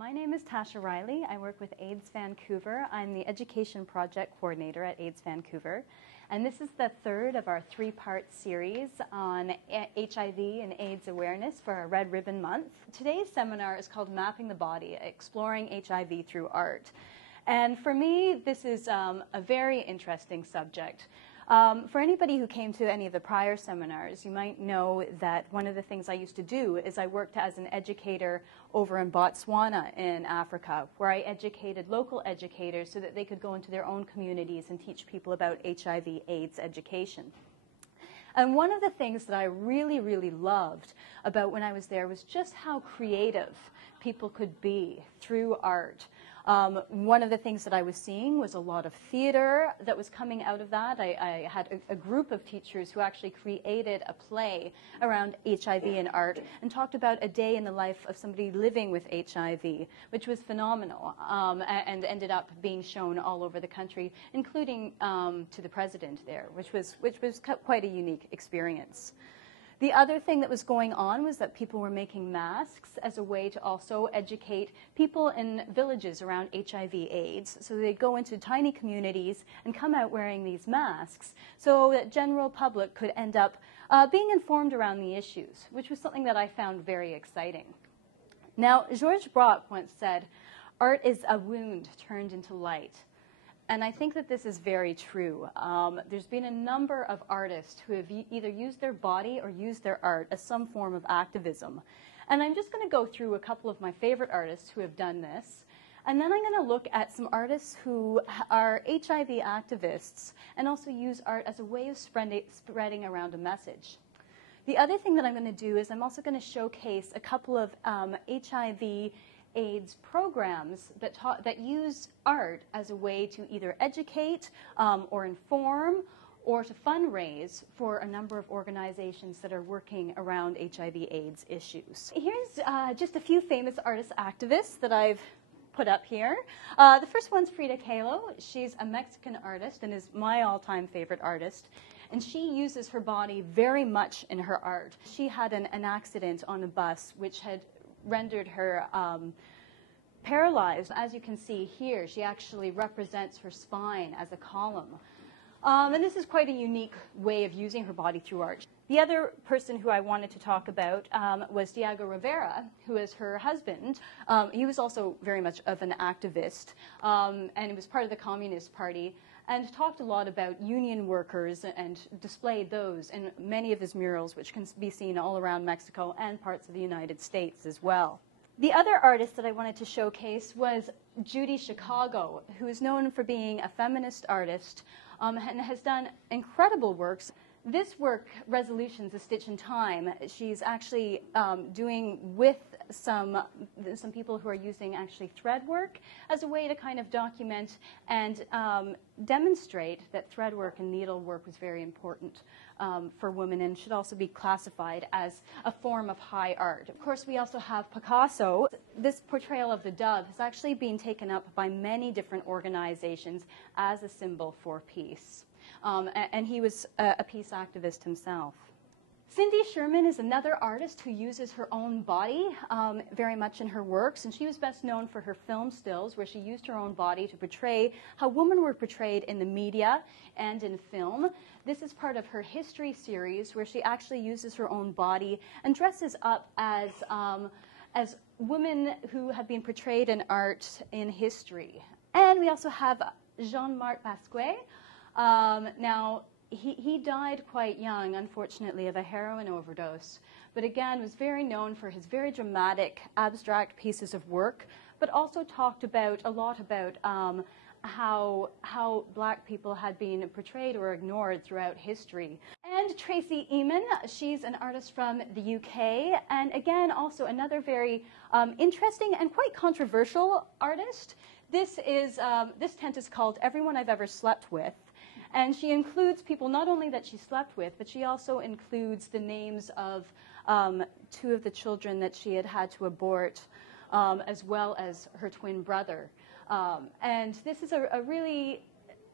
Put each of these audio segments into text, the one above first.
My name is Tasha Riley. I work with AIDS Vancouver. I'm the Education Project Coordinator at AIDS Vancouver. And this is the third of our three-part series on HIV and AIDS awareness for our Red Ribbon Month. Today's seminar is called Mapping the Body, Exploring HIV Through Art. And for me, this is a very interesting subject. For anybody who came to any of the prior seminars, you might know that one of the things I used to do is I worked as an educator over in Botswana in Africa, where I educated local educators so that they could go into their own communities and teach people about HIV/AIDS education. And one of the things that I really loved about when I was there was just how creative people could be through art. One of the things that I was seeing was a lot of theater that was coming out of that. I had a group of teachers who actually created a play around HIV and art and talked about a day in the life of somebody living with HIV, which was phenomenal, and ended up being shown all over the country, including to the president there, which was quite a unique experience. The other thing that was going on was that people were making masks as a way to also educate people in villages around HIV/AIDS. So they'd go into tiny communities and come out wearing these masks so that general public could end up being informed around the issues, which was something that I found very exciting. Now, Georges Braque once said, "Art is a wound turned into light." And I think that this is very true. There's been a number of artists who have either used their body or used their art as some form of activism. And I'm just going to go through a couple of my favorite artists who have done this. And then I'm going to look at some artists who are HIV activists and also use art as a way of spreading around a message. The other thing that I'm going to do is I'm also going to showcase a couple of HIV/AIDS programs that use art as a way to either educate or inform or to fundraise for a number of organizations that are working around HIV/AIDS issues. Here's just a few famous artist activists that I've put up here. The first one's Frida Kahlo. She's a Mexican artist and is my all-time favorite artist. And she uses her body very much in her art. She had an accident on a bus which had rendered her paralyzed. As you can see here, she actually represents her spine as a column. And this is quite a unique way of using her body through art. The other person who I wanted to talk about was Diego Rivera, who is her husband. He was also very much of an activist, and he was part of the Communist Party, and talked a lot about union workers and displayed those in many of his murals, which can be seen all around Mexico and parts of the United States as well. The other artist that I wanted to showcase was Judy Chicago, who is known for being a feminist artist and has done incredible works. This work, Resolutions, A Stitch in Time, she's actually doing with some people who are using actually thread work as a way to kind of document and demonstrate that thread work and needle work was very important for women and should also be classified as a form of high art. Of course, we also have Picasso. This portrayal of the dove has actually been taken up by many different organizations as a symbol for peace. And he was a peace activist himself. Cindy Sherman is another artist who uses her own body very much in her works, and she was best known for her film stills, where she used her own body to portray how women were portrayed in the media and in film. This is part of her history series, where she actually uses her own body and dresses up as women who have been portrayed in art in history. And we also have Jean-Marc Basquiat. Now, he died quite young, unfortunately, of a heroin overdose, but again was very known for his very dramatic, abstract pieces of work, but also talked a lot about how black people had been portrayed or ignored throughout history. And Tracy Emin, she's an artist from the UK, and again, also another very interesting and quite controversial artist. This tent is called Everyone I've Ever Slept With. And she includes people not only that she slept with, but she also includes the names of two of the children that she had had to abort, as well as her twin brother. And this is a really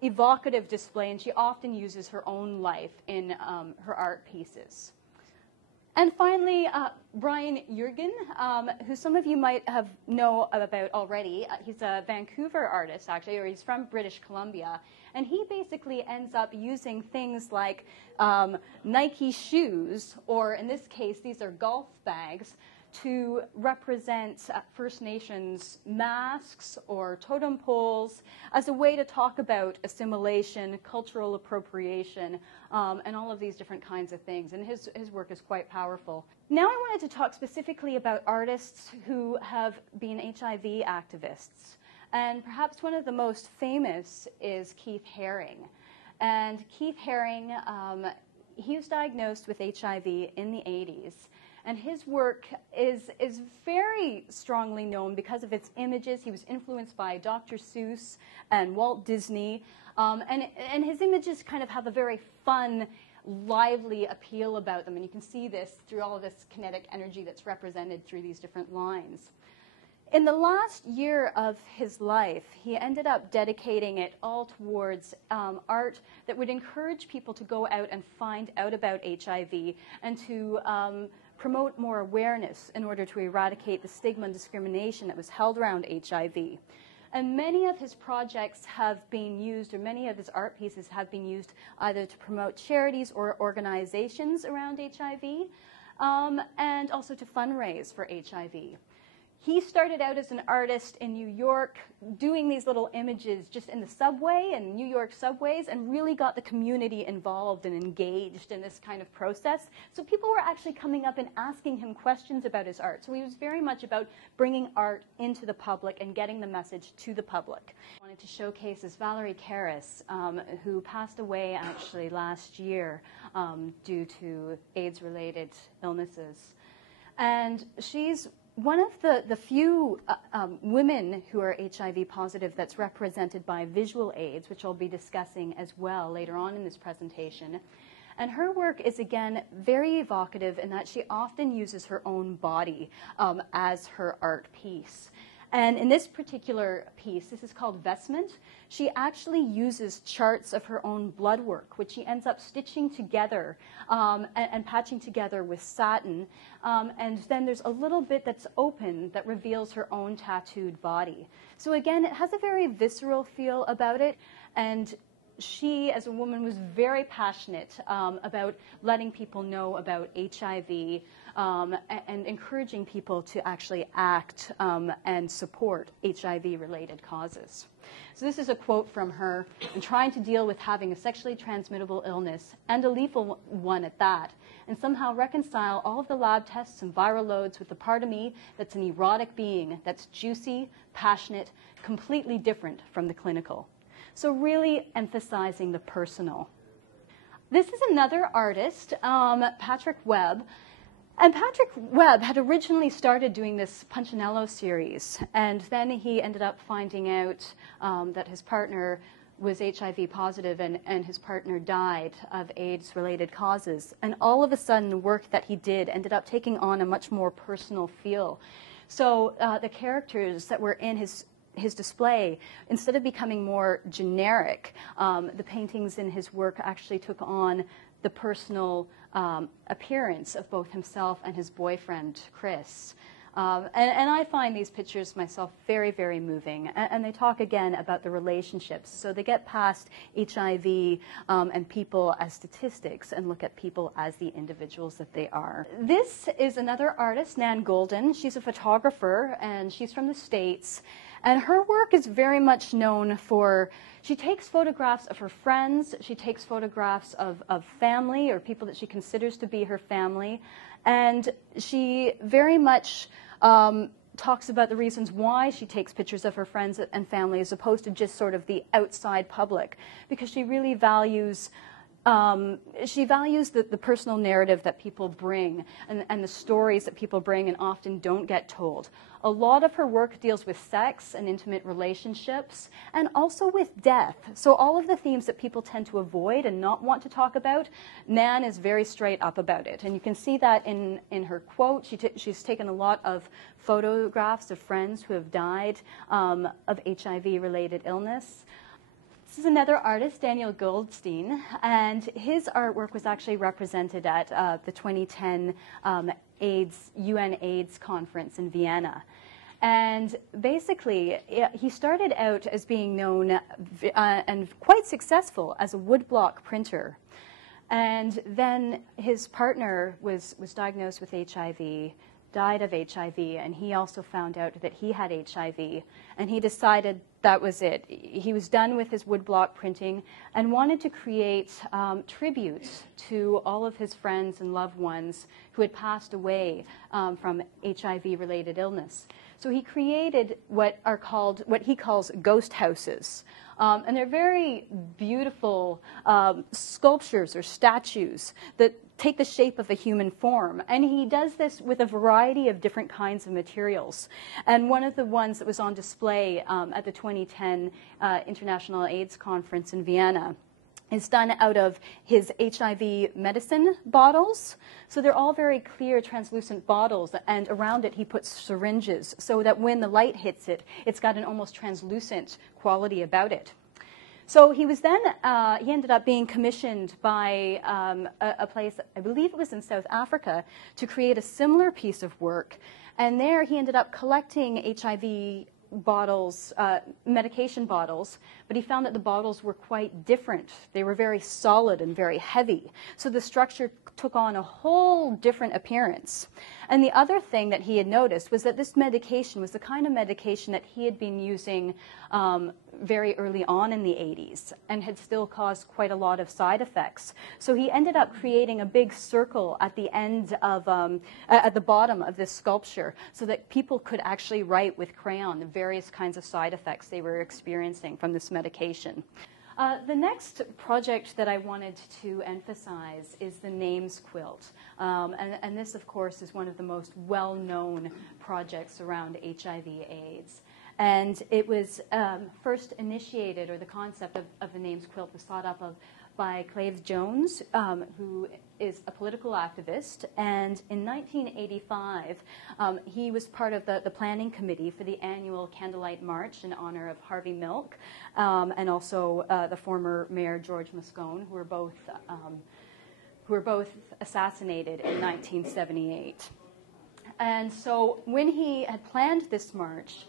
evocative display, and she often uses her own life in her art pieces. And finally, Brian Jurgen, who some of you might know about already. He's a Vancouver artist, actually, or he's from British Columbia. And he basically ends up using things like Nike shoes, or in this case, these are golf bags, to represent First Nations masks or totem poles as a way to talk about assimilation, cultural appropriation, and all of these different kinds of things. And his work is quite powerful. Now I wanted to talk specifically about artists who have been HIV activists. And perhaps one of the most famous is Keith Haring. And Keith Haring, he was diagnosed with HIV in the 80s. And his work is very strongly known because of its images. He was influenced by Dr. Seuss and Walt Disney. And his images kind of have a very fun, lively appeal about them. And you can see this through all of this kinetic energy that's represented through these different lines. In the last year of his life, he ended up dedicating it all towards art that would encourage people to go out and find out about HIV and to promote more awareness in order to eradicate the stigma and discrimination that was held around HIV. And many of his projects have been used, or many of his art pieces have been used either to promote charities or organizations around HIV, and also to fundraise for HIV. He started out as an artist in New York, doing these little images just in the subway and New York subways, and really got the community involved and engaged in this kind of process. So people were actually coming up and asking him questions about his art. So he was very much about bringing art into the public and getting the message to the public. I wanted to showcase is Valerie Caris, who passed away actually last year due to AIDS-related illnesses. And she's one of the few women who are HIV positive that's represented by visual aids, which I'll be discussing as well later on in this presentation. And her work is, again, very evocative in that she often uses her own body as her art piece. And in this particular piece, this is called Vestment, she actually uses charts of her own blood work, which she ends up stitching together and patching together with satin. And then there's a little bit that's open that reveals her own tattooed body. So again, it has a very visceral feel about it. And she, as a woman, was very passionate about letting people know about HIV and encouraging people to actually act and support HIV-related causes. So this is a quote from her: "I'm trying to deal with having a sexually transmittable illness, and a lethal one at that, and somehow reconcile all of the lab tests and viral loads with the part of me that's an erotic being, that's juicy, passionate, completely different from the clinical." So really emphasizing the personal. This is another artist, Patrick Webb. And Patrick Webb had originally started doing this Punchinello series, and then he ended up finding out that his partner was HIV positive, and his partner died of AIDS-related causes. And all of a sudden, the work that he did ended up taking on a much more personal feel. So the characters that were in his display, instead of becoming more generic, the paintings in his work actually took on the personal appearance of both himself and his boyfriend, Chris. And I find these pictures myself very, very moving. And they talk again about the relationships. So they get past HIV and people as statistics and look at people as the individuals that they are. This is another artist, Nan Golden. She's a photographer, and she's from the States. And her work is very much known for, she takes photographs of her friends, she takes photographs of family or people that she considers to be her family, and she very much talks about the reasons why she takes pictures of her friends and family as opposed to just sort of the outside public, because she really values the personal narrative that people bring and the stories that people bring and often don't get told. A lot of her work deals with sex and intimate relationships, and also with death. So all of the themes that people tend to avoid and not want to talk about, Nan is very straight up about it. And you can see that in her quote. She's taken a lot of photographs of friends who have died of HIV-related illness. This is another artist, Daniel Goldstein, and his artwork was actually represented at the 2010 UN AIDS conference in Vienna. And basically, he started out as being known and quite successful as a woodblock printer. And then his partner was diagnosed with HIV, died of HIV, and he also found out that he had HIV, and he decided that was it. He was done with his woodblock printing and wanted to create tributes to all of his friends and loved ones who had passed away from HIV-related illness. So he created what he calls ghost houses. And they're very beautiful sculptures or statues that take the shape of a human form. And he does this with a variety of different kinds of materials. And one of the ones that was on display at the 2010 International AIDS Conference in Vienna is done out of his HIV medicine bottles. So they're all very clear, translucent bottles, and around it he puts syringes so that when the light hits it, it's got an almost translucent quality about it. So he was then, he ended up being commissioned by a place, I believe it was in South Africa, to create a similar piece of work. And there he ended up collecting HIV bottles, medication bottles, but he found that the bottles were quite different. They were very solid and very heavy. So the structure took on a whole different appearance. And the other thing that he had noticed was that this medication was the kind of medication that he had been using very early on in the 80s and had still caused quite a lot of side effects. So he ended up creating a big circle at the end of, at the bottom of this sculpture so that people could actually write with crayon the various kinds of side effects they were experiencing from this medication. The next project that I wanted to emphasize is the names quilt. And this, of course, is one of the most well-known projects around HIV/AIDS. And it was first initiated, or the concept of the names quilt was thought up by Cleve Jones, who is a political activist. And in 1985, he was part of the planning committee for the annual Candlelight March in honor of Harvey Milk, and also the former Mayor George Moscone, who were both assassinated in 1978. And so when he had planned this march,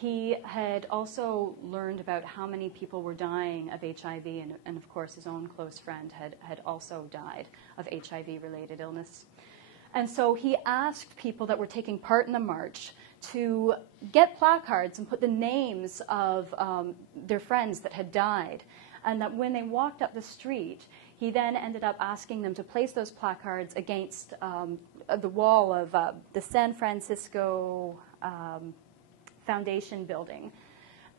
he had also learned about how many people were dying of HIV, and of course his own close friend had also died of HIV-related illness. And so he asked people that were taking part in the march to get placards and put the names of their friends that had died, and that when they walked up the street, he then ended up asking them to place those placards against the wall of the San Francisco Foundation building.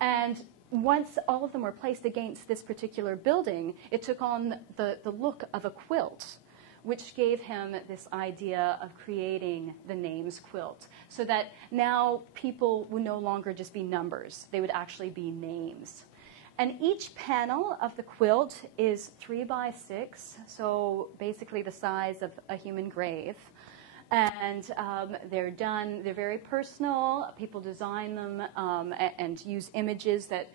And once all of them were placed against this particular building, it took on the look of a quilt, which gave him this idea of creating the names quilt, so that now people would no longer just be numbers, they would actually be names. And each panel of the quilt is 3 by 6, so basically the size of a human grave. And they're very personal. People design them and use images that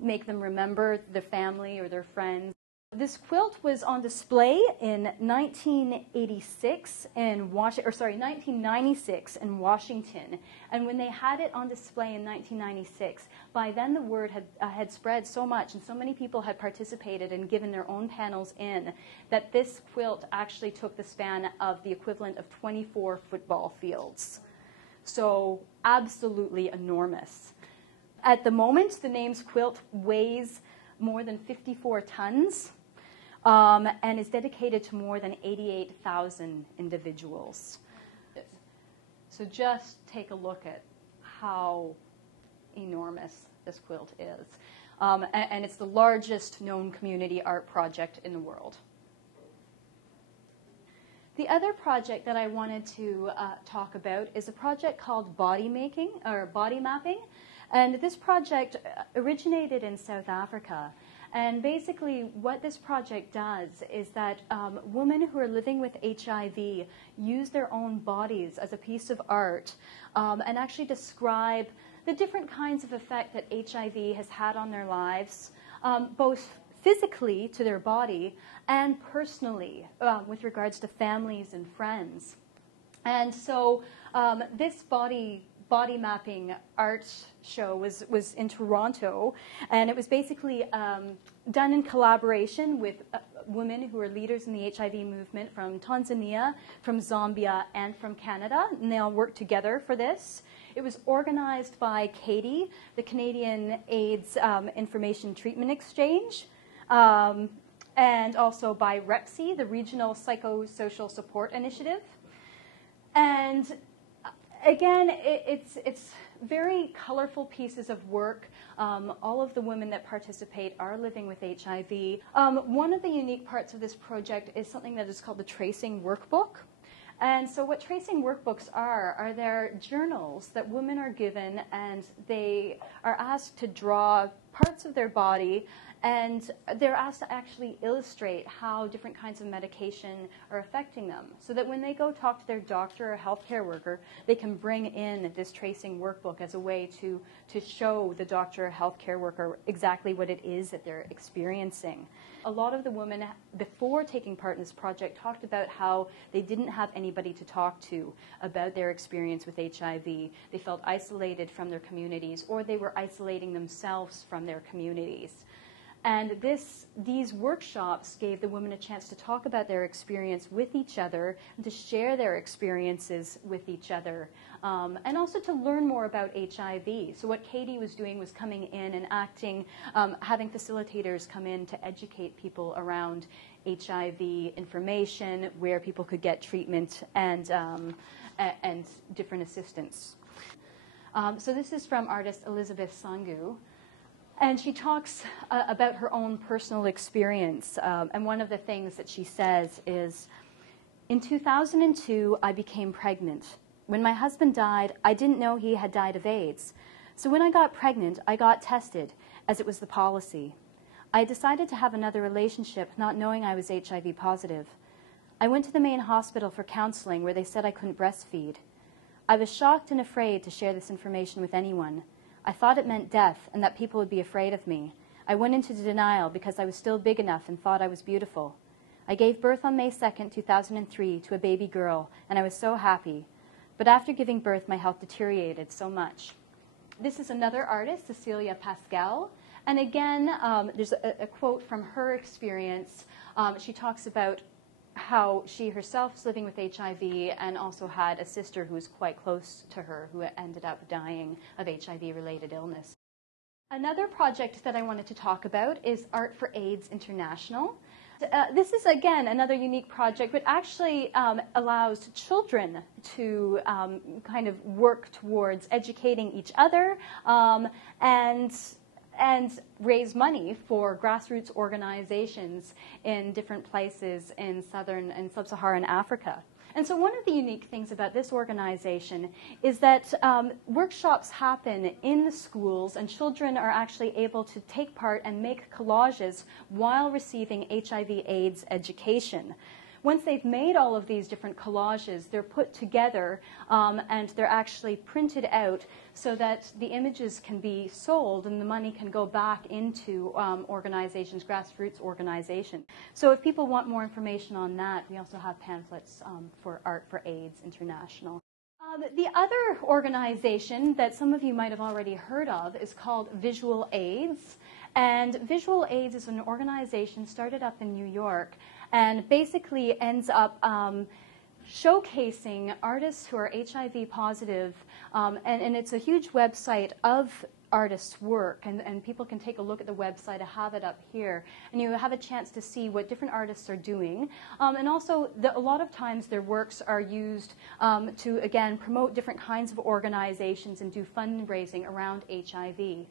make them remember their family or their friends. This quilt was on display in 1996 in 1996 in Washington. And when they had it on display in 1996, by then the word had spread so much and so many people had participated and given their own panels in that this quilt actually took the span of the equivalent of 24 football fields. So absolutely enormous. At the moment, the names quilt weighs more than 54 tons. And is dedicated to more than 88,000 individuals. So just take a look at how enormous this quilt is. And it's the largest known community art project in the world. The other project that I wanted to talk about is a project called body mapping. And this project originated in South Africa. And basically what this project does is that women who are living with HIV use their own bodies as a piece of art and actually describe the different kinds of effect that HIV has had on their lives, both physically to their body and personally with regards to families and friends. And so this body mapping art show was in Toronto, and it was basically done in collaboration with women who are leaders in the HIV movement from Tanzania, from Zambia, and from Canada, and they all worked together for this. It was organized by CAIDI, the Canadian AIDS Information Treatment Exchange, and also by REPSI, the Regional Psychosocial Support Initiative. And again, it's very colorful pieces of work. All of the women that participate are living with HIV. One of the unique parts of this project is something that is called the Tracing Workbook. And so what tracing workbooks are they're journals that women are given, and they are asked to draw parts of their body, and they're asked to actually illustrate how different kinds of medication are affecting them, so that when they go talk to their doctor or healthcare worker, they can bring in this tracing workbook as a way to show the doctor or healthcare worker exactly what it is that they're experiencing. A lot of the women, before taking part in this project, talked about how they didn't have anybody to talk to about their experience with HIV. They felt isolated from their communities, or they were isolating themselves from their communities. And these workshops gave the women a chance to talk about their experience with each other and to share their experiences with each other, and also to learn more about HIV. So what Katie was doing was coming in and acting, having facilitators come in to educate people around HIV information, where people could get treatment, and different assistance. So this is from artist Elizabeth Sangu. And she talks about her own personal experience. And one of the things that she says is, in 2002, I became pregnant. When my husband died, I didn't know he had died of AIDS. So when I got pregnant, I got tested, as it was the policy. I decided to have another relationship, not knowing I was HIV positive. I went to the main hospital for counseling, where they said I couldn't breastfeed. I was shocked and afraid to share this information with anyone. I thought it meant death and that people would be afraid of me. I went into denial because I was still big enough and thought I was beautiful. I gave birth on May 2nd, 2003 to a baby girl, and I was so happy. But after giving birth, my health deteriorated so much. This is another artist, Cecilia Pascal. And again, there's a quote from her experience. She talks about how she herself was living with HIV and also had a sister who was quite close to her who ended up dying of HIV-related illness. Another project that I wanted to talk about is Art for AIDS International. This is, again, another unique project, but actually allows children to kind of work towards educating each other and raise money for grassroots organizations in different places in southern and sub-Saharan Africa. And so one of the unique things about this organization is that workshops happen in the schools, and children are actually able to take part and make collages while receiving HIV/AIDS education. Once they've made all of these different collages, they're put together and they're actually printed out so that the images can be sold and the money can go back into organizations, grassroots organizations. So if people want more information on that, we also have pamphlets for Art for AIDS International. The other organization that some of you might have already heard of is called Visual AIDS. And Visual AIDS is an organization started up in New York and basically ends up showcasing artists who are HIV positive. And it's a huge website of artists' work, and people can take a look at the website. I have it up here, and you have a chance to see what different artists are doing. And also, a lot of times their works are used to, again, promote different kinds of organizations and do fundraising around HIV.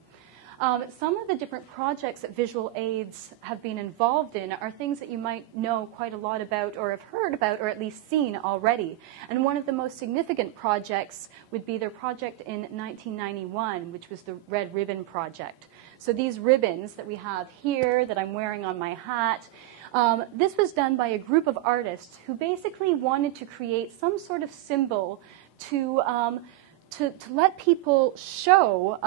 Some of the different projects that Visual AIDS have been involved in are things that you might know quite a lot about or have heard about or at least seen already. And one of the most significant projects would be their project in 1991, which was the Red Ribbon Project. So these ribbons that we have here that I'm wearing on my hat, this was done by a group of artists who basically wanted to create some sort of symbol to let people show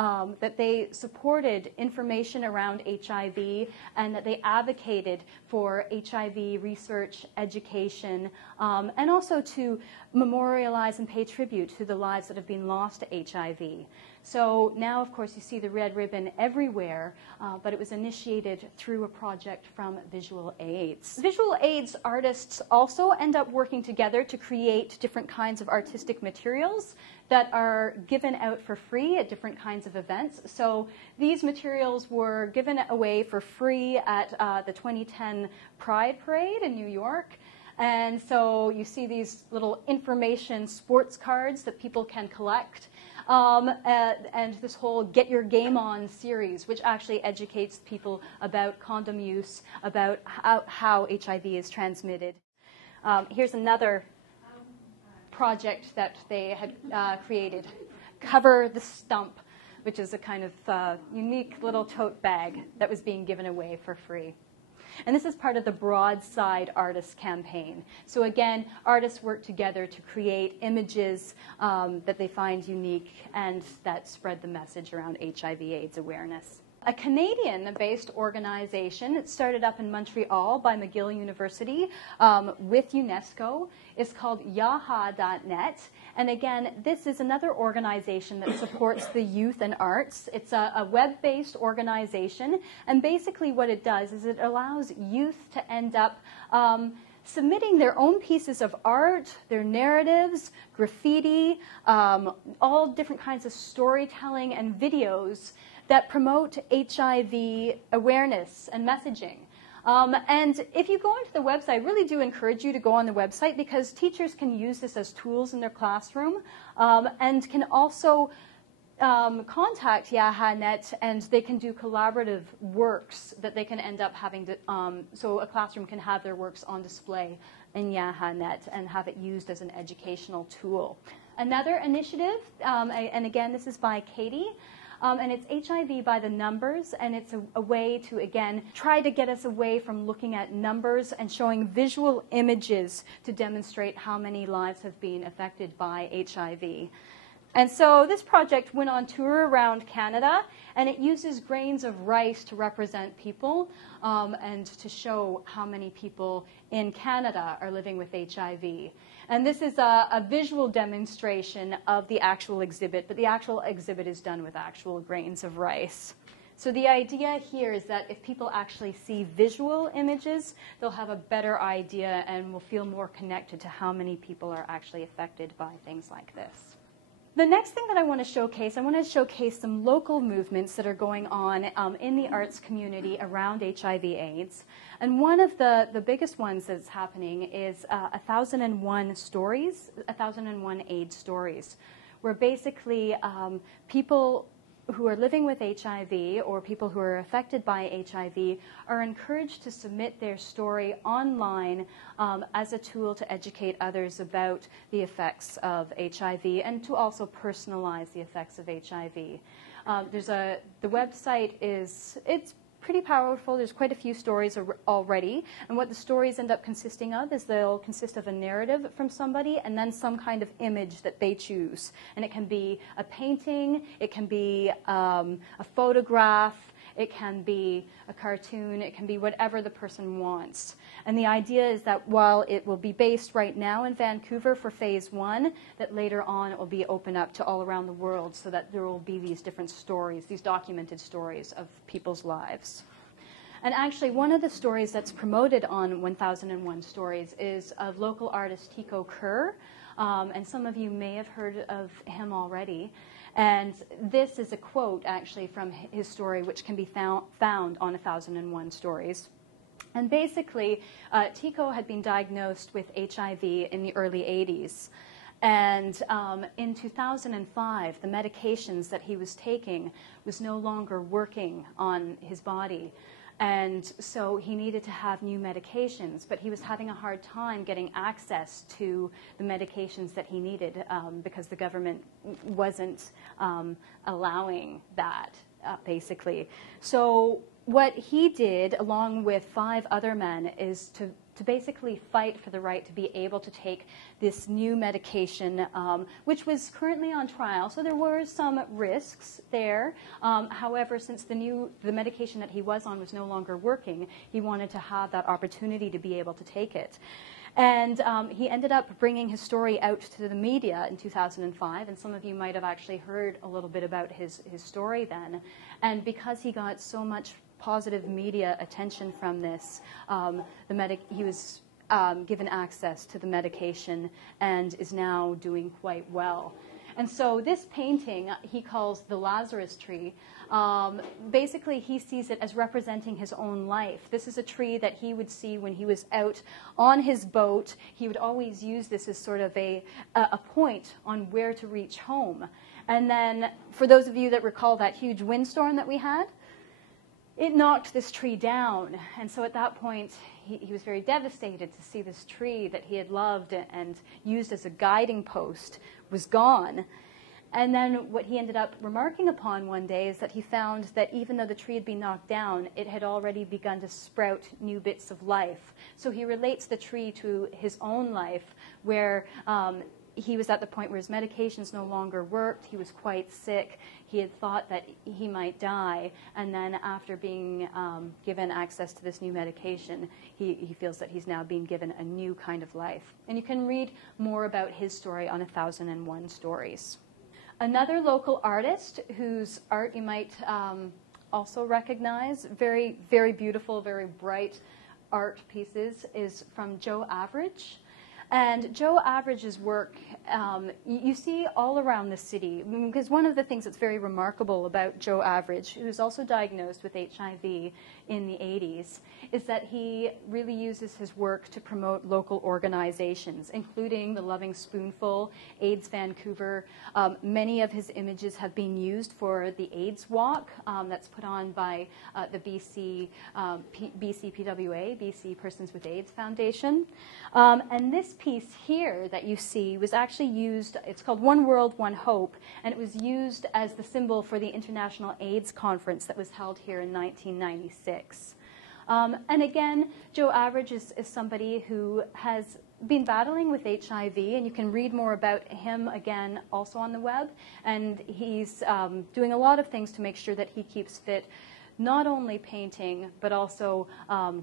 that they supported information around HIV and that they advocated for HIV research, education, and also to memorialize and pay tribute to the lives that have been lost to HIV. So now, of course, you see the red ribbon everywhere, but it was initiated through a project from Visual AIDS. Visual AIDS artists also end up working together to create different kinds of artistic materials that are given out for free at different kinds of events. So these materials were given away for free at the 2010 Pride Parade in New York. And so you see these little information sports cards that people can collect. And this whole Get Your Game On series, which actually educates people about condom use, about how HIV is transmitted. Here's another project that they had created, Cover the Stump, which is a kind of unique little tote bag that was being given away for free. And this is part of the Broadside Artists campaign. So again, artists work together to create images that they find unique and that spread the message around HIV/AIDS awareness. A Canadian-based organization, it started up in Montreal by McGill University with UNESCO, is called yaha.net. And again, this is another organization that supports the youth and arts. It's a web-based organization, and basically what it does is it allows youth to end up submitting their own pieces of art, their narratives, graffiti, all different kinds of storytelling and videos that promote HIV awareness and messaging. And if you go onto the website, I really do encourage you to go on the website because teachers can use this as tools in their classroom and can also contact YahaNet, and they can do collaborative works that they can end up having to, so a classroom can have their works on display in YahaNet and have it used as an educational tool. Another initiative, and again, this is by Katie, and it's HIV by the numbers, and it's a way to, again, try to get us away from looking at numbers and showing visual images to demonstrate how many lives have been affected by HIV. And so this project went on tour around Canada, and it uses grains of rice to represent people and to show how many people in Canada are living with HIV. And this is a visual demonstration of the actual exhibit, but the actual exhibit is done with actual grains of rice. So the idea here is that if people actually see visual images, they'll have a better idea and will feel more connected to how many people are actually affected by things like this. The next thing that I want to showcase some local movements that are going on in the arts community around HIV/AIDS. And one of the biggest ones that's happening is 1001 stories, 1001 AIDS stories, where basically people who are living with HIV or people who are affected by HIV are encouraged to submit their story online as a tool to educate others about the effects of HIV and to also personalize the effects of HIV. The website it's pretty powerful. There's quite a few stories already, and what the stories end up consisting of is they'll consist of a narrative from somebody and then some kind of image that they choose. And it can be a painting, it can be a photograph, it can be a cartoon, it can be whatever the person wants. And the idea is that while it will be based right now in Vancouver for phase 1, that later on it will be open up to all around the world so that there will be these different stories, these documented stories of people's lives. And actually, one of the stories that's promoted on 1001 Stories is of local artist Tico Kerr, and some of you may have heard of him already. And this is a quote, actually, from his story, which can be found on 1001 Stories. And basically, Tico had been diagnosed with HIV in the early 80s. And in 2005, the medications that he was taking was no longer working on his body. And so he needed to have new medications, but he was having a hard time getting access to the medications that he needed because the government wasn't allowing that, basically. So what he did, along with 5 other men, is to to basically fight for the right to be able to take this new medication, which was currently on trial. So there were some risks there. However, since the medication that he was on was no longer working, he wanted to have that opportunity to be able to take it. And he ended up bringing his story out to the media in 2005, and some of you might have actually heard a little bit about his story then. And because he got so much positive media attention from this, he was given access to the medication and is now doing quite well. And so this painting he calls the Lazarus tree. Basically, he sees it as representing his own life. This is a tree that he would see when he was out on his boat. He would always use this as sort of a point on where to reach home. And then, for those of you that recall that huge windstorm that we had, it knocked this tree down. And so at that point, he was very devastated to see this tree that he had loved and used as a guiding post was gone. And then what he ended up remarking upon one day is that he found that even though the tree had been knocked down, it had already begun to sprout new bits of life. So he relates the tree to his own life, where he was at the point where his medications no longer worked. He was quite sick. He had thought that he might die. And then after being given access to this new medication, he feels that he's now being given a new kind of life. And you can read more about his story on 1001 Stories. Another local artist whose art you might also recognize, very, very beautiful, very bright art pieces, is from Joe Average. And Joe Average's work you see all around the city, because one of the things that's very remarkable about Joe Average, who's also diagnosed with HIV in the 80s, is that he really uses his work to promote local organizations, including the Loving Spoonful, AIDS Vancouver. Many of his images have been used for the AIDS Walk that's put on by the BC PWA, BC Persons with AIDS Foundation. And this piece here that you see was actually used, it's called One World, One Hope, and it was used as the symbol for the International AIDS Conference that was held here in 1996. And again, Joe Average is somebody who has been battling with HIV, and you can read more about him again also on the web. And he's doing a lot of things to make sure that he keeps fit, not only painting, but also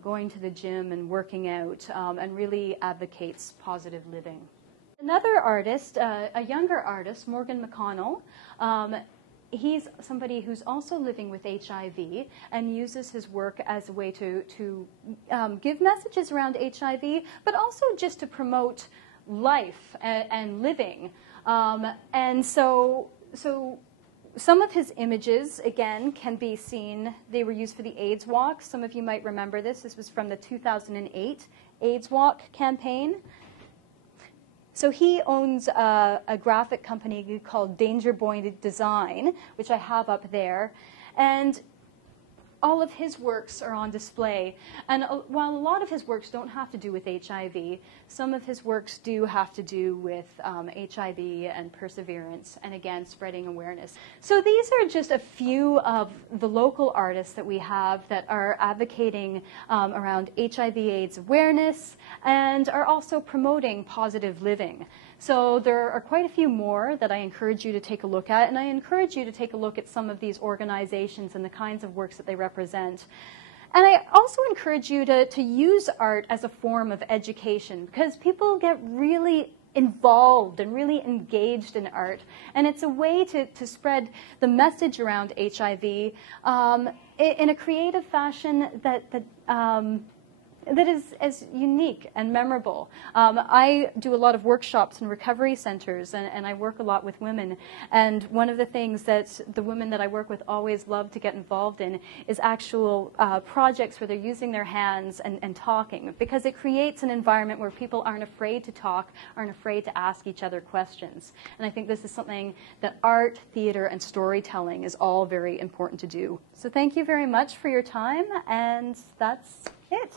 going to the gym and working out, and really advocates positive living. Another artist, a younger artist, Morgan McConnell, he's somebody who's also living with HIV and uses his work as a way to give messages around HIV, but also just to promote life and living. And so some of his images, again, can be seen. They were used for the AIDS Walk. Some of you might remember this. This was from the 2008 AIDS Walk campaign. So he owns a graphic company called Danger Boy Design, which I have up there. And all of his works are on display. And while a lot of his works don't have to do with HIV, some of his works do have to do with HIV and perseverance, and again, spreading awareness. So these are just a few of the local artists that we have that are advocating around HIV/AIDS awareness and are also promoting positive living. So there are quite a few more that I encourage you to take a look at, and I encourage you to take a look at some of these organizations and the kinds of works that they represent. And I also encourage you to use art as a form of education, because people get really involved and really engaged in art. And it's a way to spread the message around HIV in a creative fashion that is as unique and memorable. I do a lot of workshops in recovery centers, and I work a lot with women. And one of the things that the women that I work with always love to get involved in is actual projects where they're using their hands and talking, because it creates an environment where people aren't afraid to talk, aren't afraid to ask each other questions. And I think this is something that art, theater, and storytelling is all very important to do. So thank you very much for your time, and that's it.